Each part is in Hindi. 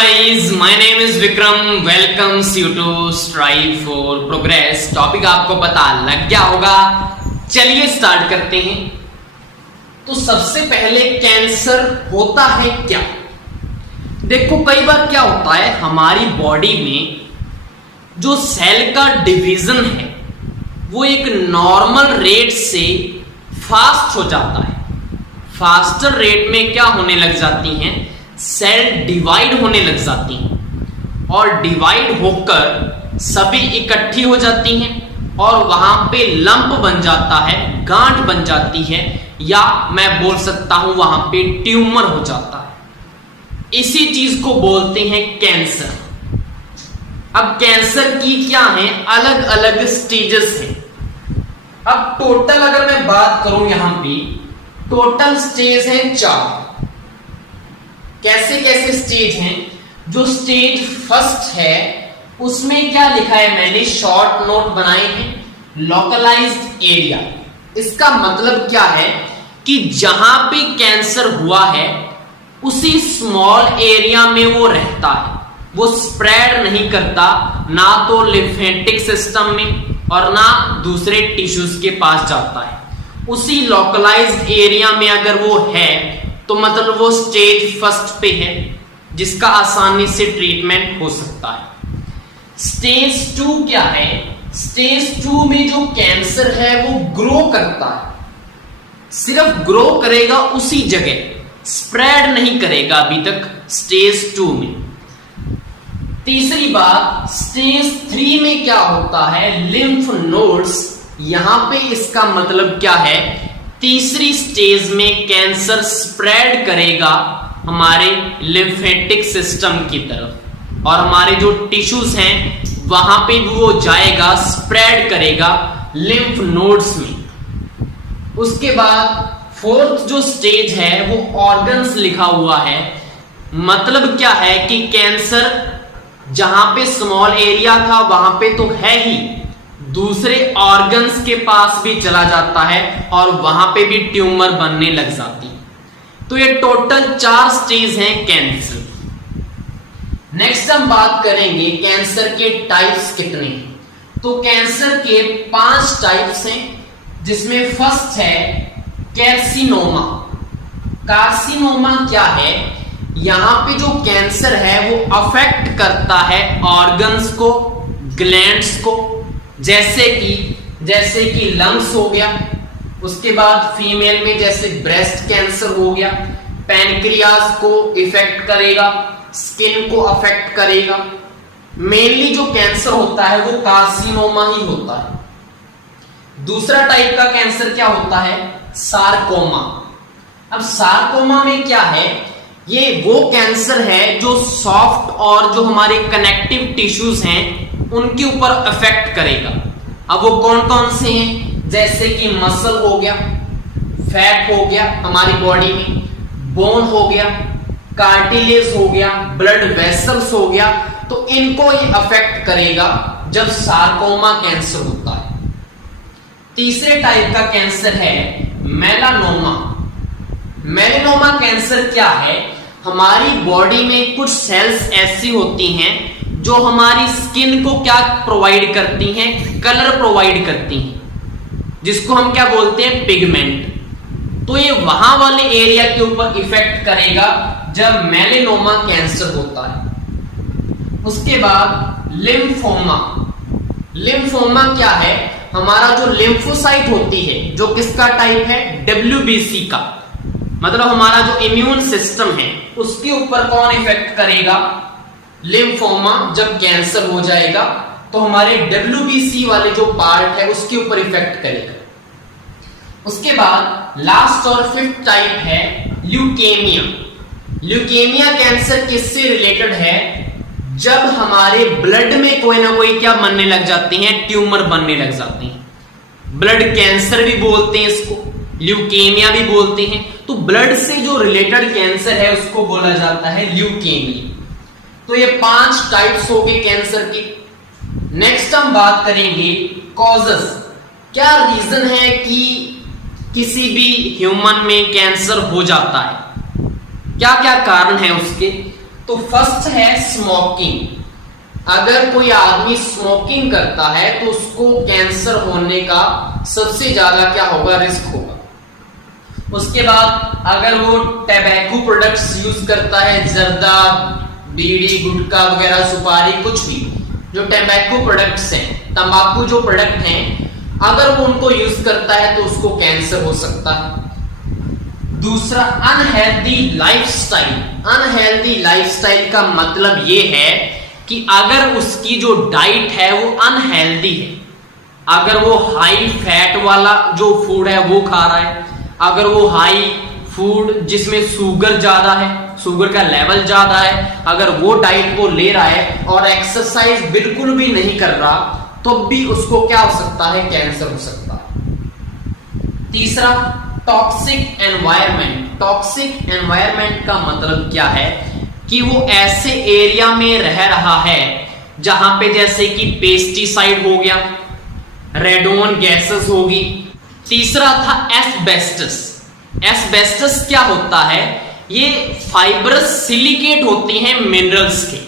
guys, my name is Vikram. Welcomes you to Strive for Progress. Topic आपको पता लग गया होगा, चलिए स्टार्ट करते हैं। तो सबसे पहले कैंसर होता है क्या? देखो कई बार क्या होता है, हमारी बॉडी में जो सेल का डिवीजन है वो एक नॉर्मल रेट से फास्ट हो जाता है। फास्टर रेट में क्या होने लग जाती हैं, सेल डिवाइड होने लग जाती हैं और डिवाइड होकर सभी इकट्ठी हो जाती हैं और वहां पे लंप बन जाता है, गांठ बन जाती है, या मैं बोल सकता हूं वहां पे ट्यूमर हो जाता है। इसी चीज को बोलते हैं कैंसर। अब कैंसर की क्या है, अलग अलग स्टेजेस हैं। अब टोटल अगर मैं बात करूं, यहां पे टोटल स्टेज है 4। कैसे कैसे स्टेज हैं? जो स्टेज फर्स्ट है उसमें क्या लिखा है, मैंने शॉर्ट नोट बनाए हैं, लोकलाइज्ड एरिया। इसका मतलब क्या है कि जहां पे कैंसर हुआ है उसी स्मॉल एरिया में वो रहता है, वो स्प्रेड नहीं करता, ना तो लिम्फेटिक सिस्टम में और ना दूसरे टिश्यूज के पास जाता है। उसी लोकलाइज्ड एरिया में अगर वो है तो मतलब वो स्टेज फर्स्ट पे है, जिसका आसानी से ट्रीटमेंट हो सकता है। स्टेज 2 क्या है? स्टेज 2 में जो कैंसर है वो ग्रो करता है, सिर्फ ग्रो करेगा उसी जगह, स्प्रेड नहीं करेगा अभी तक स्टेज 2 में। तीसरी बात, स्टेज 3 में क्या होता है, लिम्फ नोड्स। यहां पे इसका मतलब क्या है, तीसरी स्टेज में कैंसर स्प्रेड करेगा हमारे लिम्फेटिक सिस्टम की तरफ और हमारे जो टिश्यूज हैं वहां पे भी वो जाएगा, स्प्रेड करेगा लिम्फ नोड्स में। उसके बाद फोर्थ जो स्टेज है वो ऑर्गन्स लिखा हुआ है। मतलब क्या है कि कैंसर जहां पे स्मॉल एरिया था वहां पे तो है ही, दूसरे ऑर्गन्स के पास भी चला जाता है और वहां पे भी ट्यूमर बनने लग जाती है। तो ये टोटल 4 स्टेज हैं कैंसर। नेक्स्ट हम बात करेंगे कैंसर के टाइप्स कितने हैं। तो कैंसर के 5 टाइप्स हैं, जिसमें फर्स्ट है कैर्सिनोमा। कार्सिनोमा क्या है? यहां पे जो कैंसर है वो अफेक्ट करता है ऑर्गन्स को, ग्लैंड्स को, जैसे कि लंग्स हो गया। उसके बाद फीमेल में जैसे ब्रेस्ट कैंसर हो गया, पैनक्रियाज को इफेक्ट करेगा, स्किन को अफेक्ट करेगा। मेनली जो कैंसर होता है वो कार्सिनोमा ही होता है। दूसरा टाइप का कैंसर क्या होता है, सार्कोमा। अब सार्कोमा में क्या है, ये वो कैंसर है जो सॉफ्ट और जो हमारे कनेक्टिव टिश्यूज हैं उनके ऊपर अफेक्ट करेगा। अब वो कौन कौन से हैं, जैसे कि मसल हो गया, फैट हो गया हमारी बॉडी में, बोन हो गया, कार्टिलेज हो गया, ब्लड वेसल्स हो गया। तो इनको ये अफेक्ट करेगा जब सार्कोमा कैंसर होता है। तीसरे टाइप का कैंसर है मेलानोमा। मेलानोमा कैंसर क्या है, हमारी बॉडी में कुछ सेल्स ऐसी होती हैं जो हमारी स्किन को क्या प्रोवाइड करती हैं, कलर प्रोवाइड करती हैं, जिसको हम क्या बोलते हैं, पिगमेंट। तो ये वहां वाले एरिया के ऊपर इफेक्ट करेगा जब मेलानोमा कैंसर होता है। उसके बाद लिम्फोमा। लिम्फोमा क्या है, हमारा जो लिम्फोसाइट होती है, जो किसका टाइप है, WBC का, मतलब हमारा जो इम्यून सिस्टम है उसके ऊपर कौन इफेक्ट करेगा, लिम्फोमा। जब कैंसर हो जाएगा तो हमारे WBC वाले जो पार्ट है उसके ऊपर इफेक्ट करेगा। उसके बाद लास्ट और 5th टाइप है ल्यूकेमिया। ल्यूकेमिया कैंसर किससे रिलेटेड है, जब हमारे ब्लड में कोई ना कोई क्या बनने लग जाती हैं, ट्यूमर बनने लग जाती हैं। ब्लड कैंसर भी बोलते हैं इसको, ल्यूकेमिया भी बोलते हैं। तो ब्लड से जो रिलेटेड कैंसर है उसको बोला जाता है ल्यूकेमिया। तो ये 5 टाइप्स हो गए कैंसर के। नेक्स्ट हम बात करेंगे कॉजेस। क्या रीजन है कि किसी भी ह्यूमन में कैंसर हो जाता है, क्या क्या कारण है उसके। तो फर्स्ट है स्मोकिंग। अगर कोई आदमी स्मोकिंग करता है तो उसको कैंसर होने का सबसे ज्यादा क्या होगा, रिस्क होगा। उसके बाद अगर वो टैबैको प्रोडक्ट्स यूज करता है, जर्दा, बीड़ी, गुटखा वगैरह, सुपारी, कुछ भी जो टैबैको प्रोडक्ट्स हैं, तंबाकू जो प्रोडक्ट हैं, अगर वो उनको यूज करता है तो उसको कैंसर हो सकता है। दूसरा अनहेल्दी लाइफस्टाइल। अनहेल्दी लाइफस्टाइल का मतलब ये है कि अगर उसकी जो डाइट है वो अनहेल्दी है, अगर वो हाई फैट वाला जो फूड है वो खा रहा है, अगर वो हाई फूड जिसमें शुगर ज्यादा है, शुगर का लेवल ज्यादा है, अगर वो डाइट को ले रहा है और एक्सरसाइज बिल्कुल भी नहीं कर रहा, तो भी उसको क्या हो सकता है, कैंसर हो सकता है। तीसरा टॉक्सिक एनवायरनमेंट। टॉक्सिक एनवायरनमेंट का मतलब क्या है कि वो ऐसे एरिया में रह रहा है जहां पे जैसे कि पेस्टिसाइड हो गया, रेडोन गैसेस होगी। तीसरा था एस्बेस्टस। एस्बेस्टस क्या होता है, ये फाइब्रस सिलिकेट होती हैं मिनरल्स के।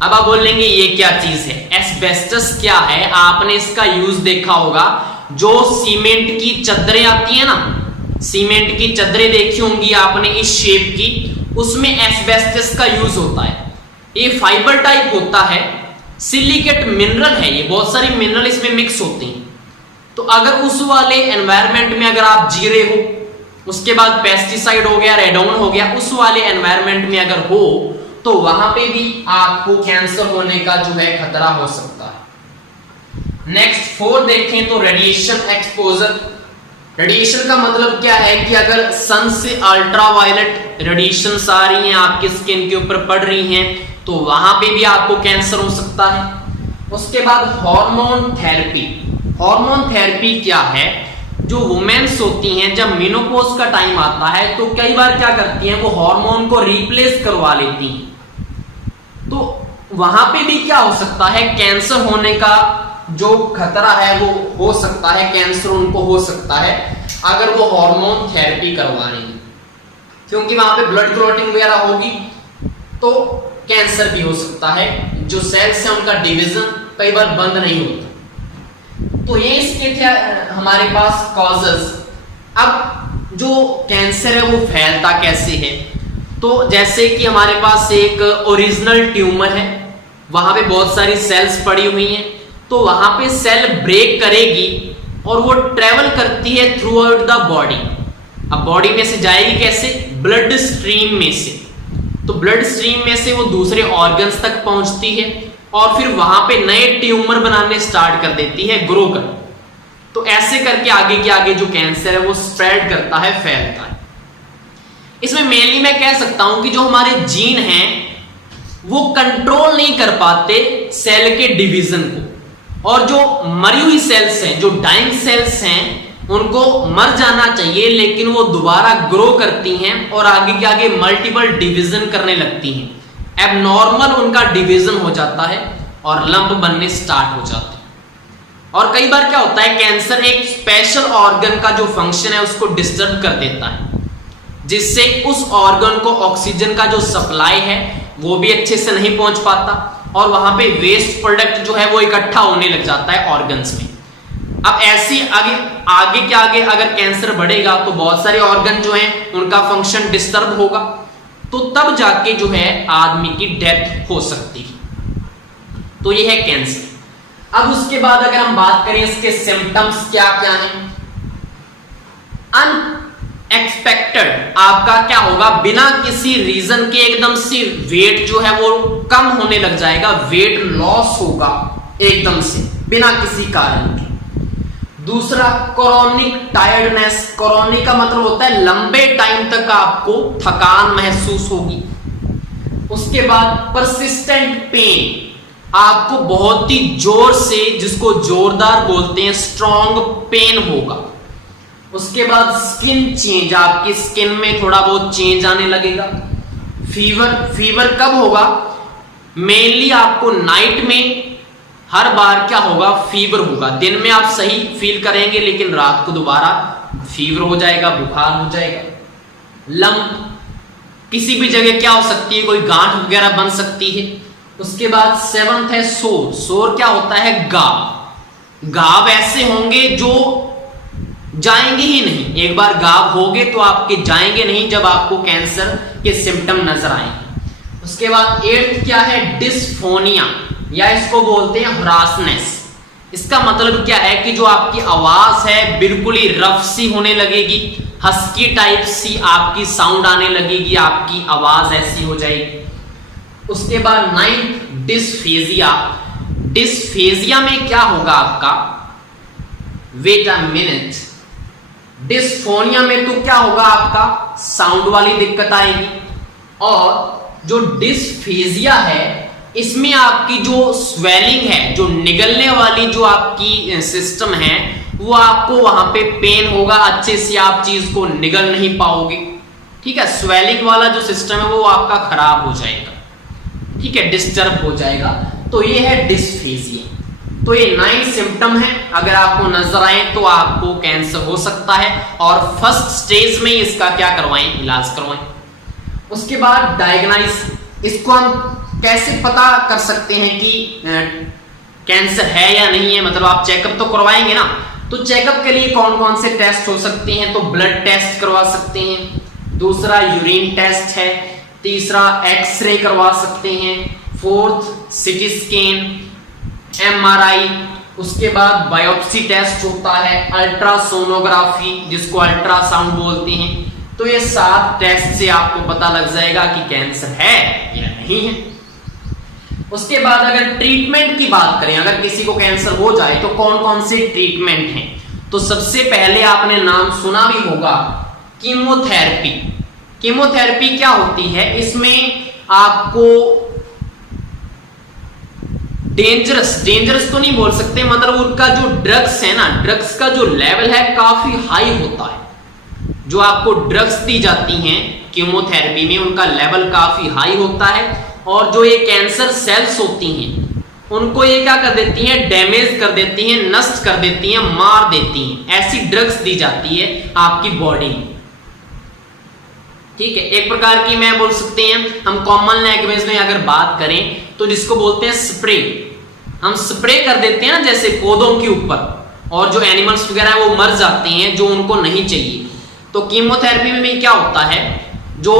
अब आप बोलेंगे ये क्या चीज है, एस्बेस्टस क्या है, आपने इसका यूज देखा होगा, जो सीमेंट की चद्दरें आती है ना, सीमेंट की चद्दरें देखी होंगी आपने इस शेप की, उसमें एस्बेस्टस का यूज होता है। ये फाइबर टाइप होता है, सिलिकेट मिनरल है, ये बहुत सारी मिनरल इसमें मिक्स होती हैं। तो अगर उस वाले एनवायरनमेंट में अगर आप जी रहे हो, उसके बाद पेस्टिसाइड हो गया, रेडोन हो गया, उस वाले एनवायरनमेंट में अगर हो तो वहां पे भी आपको कैंसर होने का जो है खतरा हो सकता है। नेक्स्ट 4 देखें तो रेडिएशन एक्सपोजर। रेडिएशन का मतलब क्या है कि अगर सन से अल्ट्रावायलेट रेडिएशंस आ रही हैं, आपकी स्किन के ऊपर पड़ रही हैं, तो वहां पे भी आपको कैंसर हो सकता है। उसके बाद हार्मोन थेरेपी। हार्मोन थेरेपी क्या है, जो वुमेन्स होती हैं जब मेनोपॉज का टाइम आता है तो कई बार क्या करती हैं, वो हार्मोन को रिप्लेस करवा लेती हैं, तो वहां पे भी क्या हो सकता है, कैंसर होने का जो खतरा है वो हो सकता है, कैंसर उनको हो सकता है अगर वो हार्मोन थेरेपी करवा रही है, क्योंकि वहां पे ब्लड क्लॉटिंग वगैरह होगी तो कैंसर भी हो सकता है। जो सेल्स हैं उनका डिवीजन कई बार बंद नहीं होता। तो ये इसके थे हमारे पास कॉजेस। अब जो कैंसर है वो फैलता कैसे है, तो जैसे कि हमारे पास एक ओरिजिनल ट्यूमर है, वहां पे बहुत सारी सेल्स पड़ी हुई हैं, तो वहां पे सेल ब्रेक करेगी और वो ट्रेवल करती है थ्रू आउट द बॉडी। अब बॉडी में से जाएगी कैसे, ब्लड स्ट्रीम में से, तो ब्लड स्ट्रीम में से वो दूसरे ऑर्गन्स तक पहुंचती है और फिर वहां पे नए ट्यूमर बनाने स्टार्ट कर देती है, ग्रो कर। तो ऐसे करके आगे के आगे जो कैंसर है वो स्प्रेड करता है, फैलता है। इसमें मेनली मैं कह सकता हूं कि जो हमारे जीन हैं वो कंट्रोल नहीं कर पाते सेल के डिवीजन को, और जो मरी हुई सेल्स हैं, जो डाइंग सेल्स हैं, उनको मर जाना चाहिए, लेकिन वो दोबारा ग्रो करती हैं और आगे के आगे मल्टीपल डिवीजन करने लगती हैं। एबनॉर्मल उनका डिवीजन हो जाता है और लंप बनने स्टार्ट हो जाते हैं। और कई बार क्या होता है, कैंसर एक स्पेशल ऑर्गन का जो फंक्शन है उसको डिस्टर्ब कर देता है, जिससे उस ऑर्गन को ऑक्सीजन का जो सप्लाई है वो भी अच्छे से नहीं पहुंच पाता और वहां पे वेस्ट प्रोडक्ट जो है वो इकट्ठा होने लग जाता है ऑर्गन्स में। अब ऐसी आगे के आगे अगर कैंसर बढ़ेगा तो बहुत सारे ऑर्गन जो हैं उनका फंक्शन डिस्टर्ब होगा, तो तब जाके जो है आदमी की डेथ हो सकती है। तो ये है कैंसर। अब उसके बाद अगर हम बात करें इसके सिम्टम्स क्या क्या हैं, अनएक्सपेक्टेड आपका क्या होगा, बिना किसी रीजन के एकदम से वेट जो है वो कम होने लग जाएगा, वेट लॉस होगा एकदम से बिना किसी कारण के। दूसरा क्रोनिक टायर्डनेस। क्रोनिक का मतलब होता है लंबे टाइम तक आपको थकान महसूस होगी। उसके बाद परसिस्टेंट पेन, आपको बहुत ही जोर से, जिसको जोरदार बोलते हैं, स्ट्रॉन्ग पेन होगा। उसके बाद स्किन चेंज, आपकी स्किन में थोड़ा बहुत चेंज आने लगेगा। फीवर कब होगा, मेनली आपको नाइट में हर बार क्या होगा, फीवर होगा। दिन में आप सही फील करेंगे लेकिन रात को दोबारा फीवर हो जाएगा, बुखार हो जाएगा। लंप, किसी भी जगह क्या हो सकती है, कोई गांठ वगैरह बन सकती है। उसके बाद 7th है सोर। सोर क्या होता है, घाव। घाव ऐसे होंगे जो जाएंगे ही नहीं, एक बार घाव होगे तो आपके जाएंगे नहीं जब आपको कैंसर के सिम्टम नजर आएंगे। उसके बाद 8th क्या है, डिस्फोनिया, या इसको बोलते हैं हरासनेस। इसका मतलब क्या है कि जो आपकी आवाज है बिल्कुल ही रफ सी होने लगेगी, हस्की टाइप सी आपकी साउंड आने लगेगी, आपकी आवाज ऐसी हो जाएगी। उसके बाद 9th डिस्फेजिया। डिस्फेजिया में क्या होगा आपका, वेट अ मिनट, डिस्फोनिया में तो क्या होगा आपका, साउंड वाली दिक्कत आएगी। और जो डिस्फेजिया है इसमें आपकी जो स्वेलिंग है, जो निगलने वाली जो आपकी सिस्टम है, वो आपको वहां पे पेन होगा, अच्छे से आप चीज को निगल नहीं पाओगे। ठीक है, स्वेलिंग वाला जो सिस्टम है वो आपका खराब हो जाएगा, ठीक है, डिस्टर्ब हो जाएगा। तो ये है डिस्फेजिया। तो ये 9 सिम्टम है, अगर आपको नजर आए तो आपको कैंसर हो सकता है, और फर्स्ट स्टेज में इसका क्या करवाएं, इलाज करवाएं। उसके बाद डायग्नाइज, इसको हम कैसे पता कर सकते हैं कि कैंसर है या नहीं है, मतलब आप चेकअप तो करवाएंगे ना। तो चेकअप के लिए कौन कौन से टेस्ट हो सकते हैं, तो ब्लड टेस्ट करवा सकते हैं, दूसरा यूरिन टेस्ट है, तीसरा एक्सरे करवा सकते हैं, 4th सिटी स्कैन, MRI, उसके बाद बायोप्सी टेस्ट होता है, अल्ट्रासोनोग्राफी जिसको अल्ट्रासाउंड बोलते हैं। तो ये 7 टेस्ट से आपको पता लग जाएगा कि कैंसर है या नहीं है। उसके बाद अगर ट्रीटमेंट की बात करें, अगर किसी को कैंसर हो जाए तो कौन कौन से ट्रीटमेंट हैं, तो सबसे पहले आपने नाम सुना भी होगा, कीमोथेरेपी। कीमोथेरेपी क्या होती है, इसमें आपको डेंजरस तो नहीं बोल सकते, मतलब उनका जो ड्रग्स है ना, ड्रग्स का जो लेवल है काफी हाई होता है। जो आपको ड्रग्स दी जाती हैं कीमोथेरेपी में, उनका लेवल काफी हाई होता है, और जो ये कैंसर सेल्स होती हैं उनको ये क्या कर देती हैं, डैमेज कर देती हैं, नष्ट कर देती हैं, मार देती हैं। ऐसी ड्रग्स दी जाती है आपकी बॉडी में। ठीक है, एक प्रकार की मैं बोल सकते हैं, हम कॉमन लैंग्वेज में अगर बात करें तो जिसको बोलते हैं स्प्रे। हम स्प्रे कर देते हैं ना जैसे पौधों के ऊपर, और जो एनिमल्स वगैरह वो मर जाते हैं जो उनको नहीं चाहिए। तो कीमोथेरेपी में क्या होता है, जो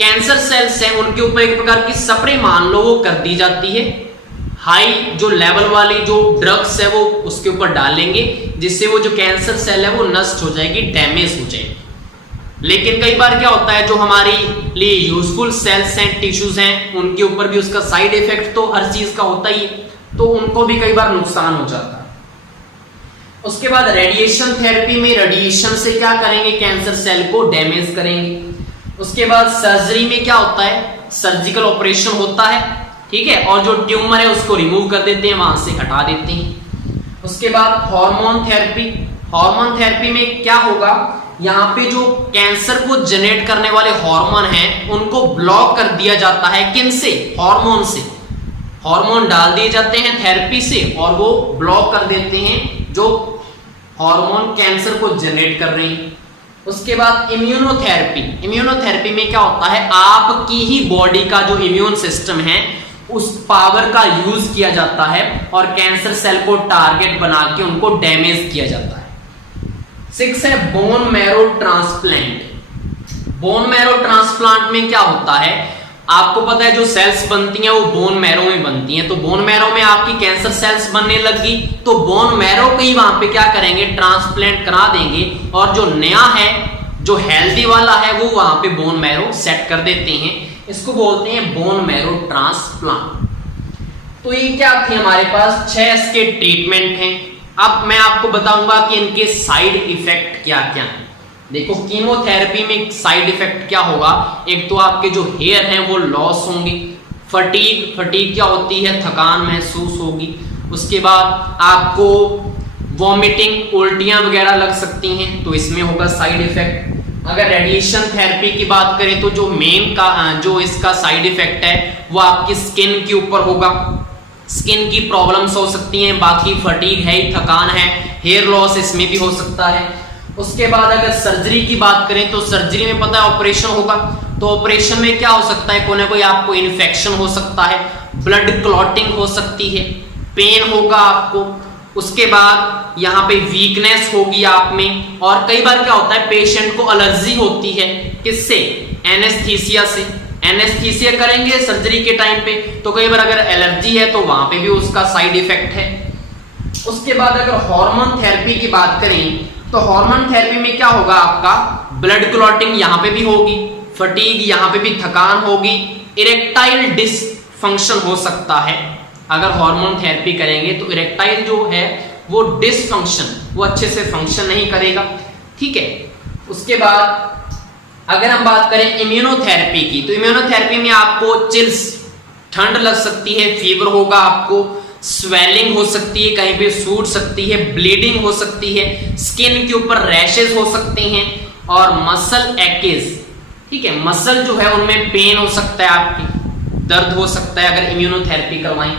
कैंसर सेल्स हैं उनके ऊपर एक प्रकार की स्प्रे मान लो वो कर दी जाती है, हाई जो लेवल वाली जो ड्रग्स है वो उसके ऊपर डालेंगे, जिससे वो जो कैंसर सेल है वो नष्ट हो जाएगी, डैमेज हो जाएगी। लेकिन कई बार क्या होता है, जो हमारी लिए यूजफुल सेल्स हैं, टिश्यूज हैं, उनके ऊपर भी उसका साइड इफेक्ट तो हर चीज का होता ही है, तो उनको भी कई बार नुकसान हो जाता है। उसके बाद रेडिएशन थेरेपी में रेडिएशन से क्या करेंगे, कैंसर सेल को डैमेज करेंगे। उसके बाद सर्जरी में क्या होता है, सर्जिकल ऑपरेशन होता है, ठीक है, और जो ट्यूमर है उसको रिमूव कर देते हैं, वहां से हटा देते हैं। उसके बाद हार्मोन थेरेपी। हार्मोन थेरेपी में क्या होगा, यहाँ पे जो कैंसर को जनरेट करने वाले हार्मोन हैं उनको ब्लॉक कर दिया जाता है, किनसे, हार्मोन से। हार्मोन डाल दिए जाते हैं थेरेपी से, और वो ब्लॉक कर देते हैं जो हार्मोन कैंसर को जनरेट कर रहे हैं। उसके बाद इम्यूनोथेरेपी। इम्यूनोथेरेपी में क्या होता है, आपकी ही बॉडी का जो इम्यून सिस्टम है उस पावर का यूज किया जाता है, और कैंसर सेल को टारगेट बना के उनको डैमेज किया जाता है। 6 है bone marrow transplant. Bone marrow transplant में क्या होता है, आपको पता है जो सेल्स बनती हैं वो बोन मैरो में बनती हैं, तो बोन मैरो में आपकी कैंसर सेल्स बनने लगी, तो बोन मैरो को ही वहां पे क्या करेंगे, ट्रांसप्लांट करा देंगे, और जो नया है, जो हेल्दी वाला है, वो वहां पे बोन मैरो सेट कर देते हैं। इसको बोलते हैं बोन मैरो ट्रांसप्लांट। तो ये क्या थे हमारे पास 6 इसके ट्रीटमेंट हैं। अब मैं आपको बताऊंगा कि इनके साइड इफेक्ट क्या क्या हैं। देखो, कीमोथेरेपी में साइड इफेक्ट क्या होगा, एक तो आपके जो हेयर हैं वो लॉस होंगे, फटीग क्या होती है, थकान महसूस होगी। उसके बाद आपको वॉमिटिंग, उल्टियां वगैरह लग सकती हैं, तो इसमें होगा साइड इफेक्ट। अगर रेडिएशन थेरेपी की बात करें तो जो मेन का जो इसका साइड इफेक्ट है वो आपकी स्किन के ऊपर होगा, स्किन की प्रॉब्लम्स हो सकती हैं, बाकी फटीग है, थकान है, हेयर लॉस इसमें भी हो सकता है। उसके बाद अगर सर्जरी की बात करें तो सर्जरी में पता है ऑपरेशन होगा, तो ऑपरेशन में क्या हो सकता है, कोई ना कोई आपको इन्फेक्शन हो सकता है, ब्लड क्लॉटिंग हो सकती है, पेन होगा आपको, उसके बाद यहाँ पे वीकनेस होगी आप में, और कई बार क्या होता है पेशेंट को एलर्जी होती है, किससे, एनेस्थीसिया से। एनेस्थीसिया करेंगे सर्जरी के टाइम पे तो कई बार अगर एलर्जी है तो वहां पे भी उसका साइड इफेक्ट है। उसके बाद अगर हार्मोन थेरेपी की बात करें तो हार्मोन थेरेपी में क्या होगा, आपका ब्लड क्लॉटिंग यहाँ पे भी होगी, फटीग यहाँ पे भी थकान होगी, इरेक्टाइल डिसफंक्शन हो सकता है। अगर हार्मोन थेरेपी करेंगे तो इरेक्टाइल जो है वो डिसफंक्शन, वो अच्छे से फंक्शन नहीं करेगा, ठीक है। उसके बाद अगर हम बात करें इम्यूनोथेरेपी की, तो इम्यूनोथेरेपी में आपको चिल्स, ठंड लग सकती है, फीवर होगा आपको, स्वेलिंग हो सकती है, कहीं पे सूट सकती है, ब्लीडिंग हो सकती है, स्किन के ऊपर रैशेस हो सकते हैं, और मसल एक्स, ठीक है, मसल जो है उनमें पेन हो सकता है, आपकी दर्द हो सकता है अगर इम्यूनोथेरेपी करवाएं।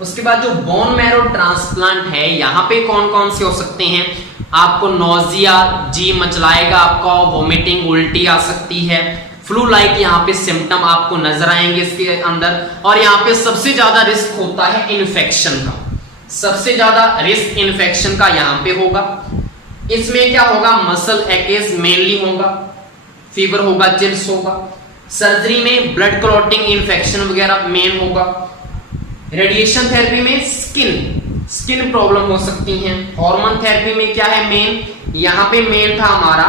उसके बाद जो बोन मैरो ट्रांसप्लांट है, यहाँ पे कौन कौन से हो सकते हैं, आपको नोजिया, जी मचलाएगा आपका, वोमिटिंग, उल्टी आ सकती है, फ्लू लाइक यहाँ पे सिम्टम आपको नजर आएंगे इसके अंदर, और यहाँ पे सबसे ज्यादा रिस्क होता है इन्फेक्शन का, सबसे ज्यादा रिस्क इन्फेक्शन का यहाँ पे होगा। इसमें क्या होगा, मसल एक्स मेनली होगा, फीवर होगा, चिल्स होगा। सर्जरी में ब्लड क्लॉटिंग, इन्फेक्शन वगैरह मेन होगा। रेडिएशन थेरेपी में स्किन प्रॉब्लम हो सकती हैं। हार्मोन थेरेपी में क्या है मेन, यहाँ पे मेन था हमारा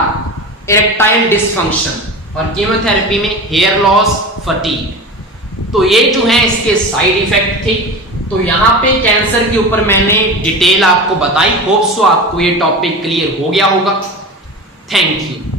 इरेक्टाइल डिसफंक्शन, और कीमोथेरेपी में हेयर लॉस, फटीग। तो ये जो है इसके साइड इफेक्ट थे। तो यहाँ पे कैंसर के ऊपर मैंने डिटेल आपको बताई, होप सो आपको ये टॉपिक क्लियर हो गया होगा। Thank you.